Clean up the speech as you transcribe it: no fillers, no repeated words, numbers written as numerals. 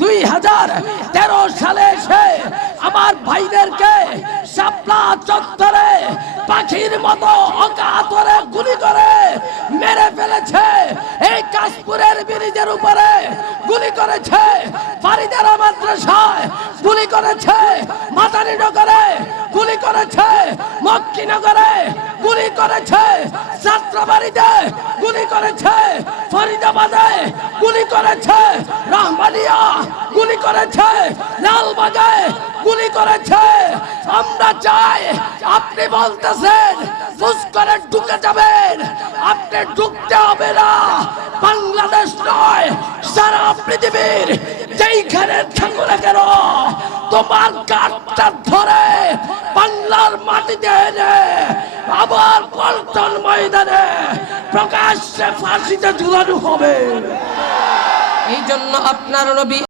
2013 সালে এসে আমার ভাইদেরকে শাপলা চত্বরে পাখির মতো অকাতরে গুলি করে মেরে ফেলেছে। এই কাশপুরের ব্রিজের উপরে গুলি করেছে, ফারিদারা মাদ্রাসায় গুলি করেছে, মাদারীনগরে গুলি করেছে, মক্কিনগরে গুলি করেছে, ছাত্রবাড়িতে গুলি করেছে, ফরিদাবাদে গুলি করেছে, রহমানিয়া গুলি করেছে, লালবাগে গুলি করেছে। আমরা চাই, আপনি বলতেছেন ফুস করে ঢুকে যাবেন, আপনি ঢুকতে হবে না। বাংলাদেশ নয়, সারা পৃথিবীর যেইখানে থাকো না কেন, তোমার কাঠটা ধরে বাংলার মাটিতে এনে আবার পল্টন ময়দানে প্রকাশ্যে ফাঁসিতে ঝুলানো হবে। এই জন্য আপনার নবী